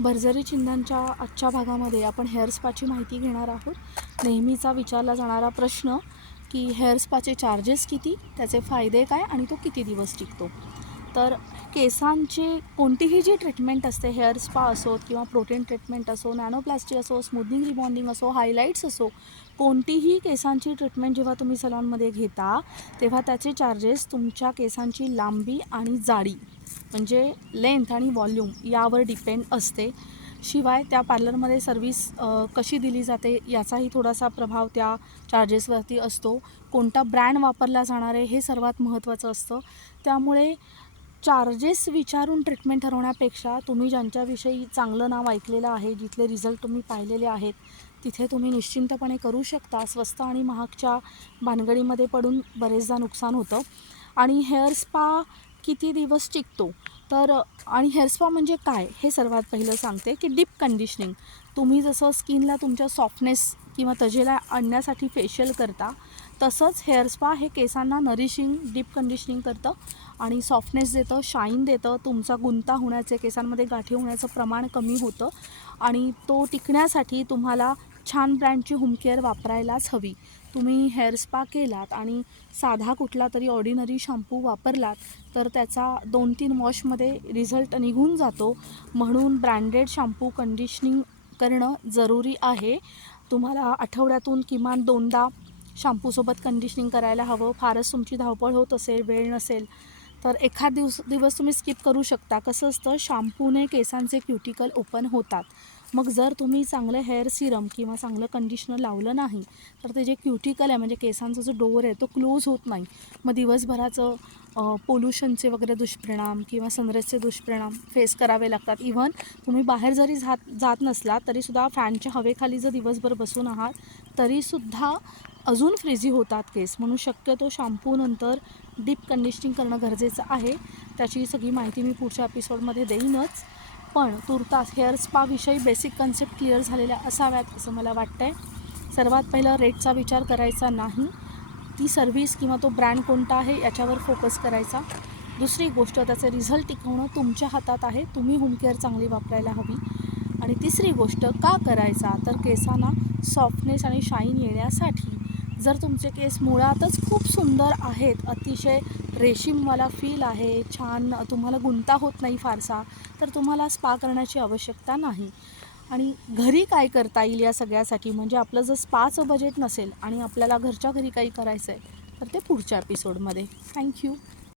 भरजरी चिंध्यांच्या आजच्या भागामध्ये आपण हेअर स्पाची माहिती घेणार आहोत. नेहमीचा विचारला जाणारा प्रश्न की हेअर स्पाचे चार्जेस किती, त्याचे फायदे काय आणि तो किती दिवस टिकतो. तर केसांची कोणतीही जी ट्रीटमेंट असते, हेअर स्पा असो किंवा प्रोटीन ट्रीटमेंट असो, नॅनोप्लास्टी असो, स्मूथनिंग रिबॉन्डिंग असो, हायलाईट्स असो, कोणतीही केसांची ट्रीटमेंट जेव्हा तुम्ही सलॉनमध्ये घेता तेव्हा त्याचे चार्जेस तुमच्या केसांची लांबी आणि जाडी म्हणजे लेंथ आणि वॉल्यूम यावर डिपेंड असते. शिवाय त्या पार्लरमध्ये सर्विस कशी दिली जाते याचाही थोडासा प्रभाव त्या चार्जेसवरती असतो. कोणता ब्रँड वापरला जाणार आहे हे सर्वात महत्त्वाचं असतं. त्यामुळे चार्जेस विचारून ट्रीटमेंट ठरवण्यापेक्षा तुम्ही ज्यांच्याविषयी चांगलं नाव ऐकलेलं आहे, जिथले रिझल्ट तुम्ही पाहिलेले आहेत, तिथे तुम्ही निश्चिंतपणे करू शकता. स्वस्त आणि महागच्या भानगडीमध्ये पडून बरेचदा नुकसान होतं. आणि हेअर स्पा किती दिवस टिकतो, तर आणि हेअर स्पा म्हणजे काय हे सर्वात पहिलं सांगते की डीप कंडिशनिंग. तुम्ही जसं स्किनला तुमच्या सॉफ्टनेस किंवा तजेला आणण्यासाठी फेशियल करता, तसंच हेअर स्पा हे केसांना नरिशिंग डीप कंडिशनिंग करतं आणि सॉफ्टनेस देतं, शाईन देतं. तुमचा गुंता होण्याचे, केसांमध्ये गाठी होण्याचं प्रमाण कमी होतं आणि तो टिकण्यासाठी तुम्हाला छान ब्रँडची होम केअर वापरायलाच हवी. तुम्ही हेअर स्पा केलात आणि साधा कुठला तरी ऑर्डिनरी शॅम्पू वापरलात तर त्याचा 2-3 वॉशमध्ये रिझल्ट निघून जातो. म्हणून ब्रँडेड शॅम्पू कंडिशनिंग करणं जरुरी आहे. तुम्हाला आठवड्यातून किमान 2दा शॅम्पूसोबत कंडिशनिंग करायला हवं. फारच तुमची धावपळ होत असेल, वेळ नसेल तर एखाद दिवस तुम्ही स्किप करू शकता. कसं असतं, शॅम्पूने केसांचे क्युटिकल ओपन होतात. मग जर तुम्ही चांगलं हेअर सिरम किंवा चांगलं कंडिशनर लावलं नाही तर ते जे क्युटिकल आहे म्हणजे केसांचा जो डोअर आहे तो क्लोज होत नाही. मग दिवसभराचं पोल्युशनचे वगैरे दुष्परिणाम किंवा सनराईजचे दुष्परिणाम फेस करावे लागतात. इव्हन तुम्ही बाहेर जरी जात नसलात तरीसुद्धा फॅनच्या हवेखाली जर दिवसभर बसून आहात तरीसुद्धा अजून फ्रिझी होतात केस. म्हणून शक्यतो शॅम्पूनंतर डीप कंडिशनिंग करणं गरजेचं आहे. त्याची सगळी माहिती मी पुढच्या एपिसोडमध्ये देईनच. पण तुर्तास हेअर स्पाविषयी बेसिक कन्सेप्ट क्लिअर झालेल्या असाव्यात असं मला वाटतं आहे. सर्वात पहिलं रेटचा विचार करायचा नाही, ती सर्व्हिस किंवा तो ब्रँड कोणता आहे याच्यावर फोकस करायचा. दुसरी गोष्ट, त्याचे रिझल्ट टिकवणं तुमच्या हातात आहे. तुम्ही होम केअर चांगली वापरायला हवी. आणि तिसरी गोष्ट, का करायचा, तर केसांना सॉफ्टनेस आणि शाईन येण्यासाठी. जर तुमचे केस मुळातच खूप सुंदर आहेत, अतिशय रेशीमवाला फील आहे, छान तुम्हाला गुंता होत नाही फारसा, तर तुम्हाला स्पा करण्याची आवश्यकता नाही. आणि घरी काय करता येईल या सगळ्यासाठी, म्हणजे आपलं जर स्पाचं बजेट नसेल आणि आपल्याला घरच्या घरी काही करायचं आहे तर ते पुढच्या एपिसोडमध्ये. थँक्यू.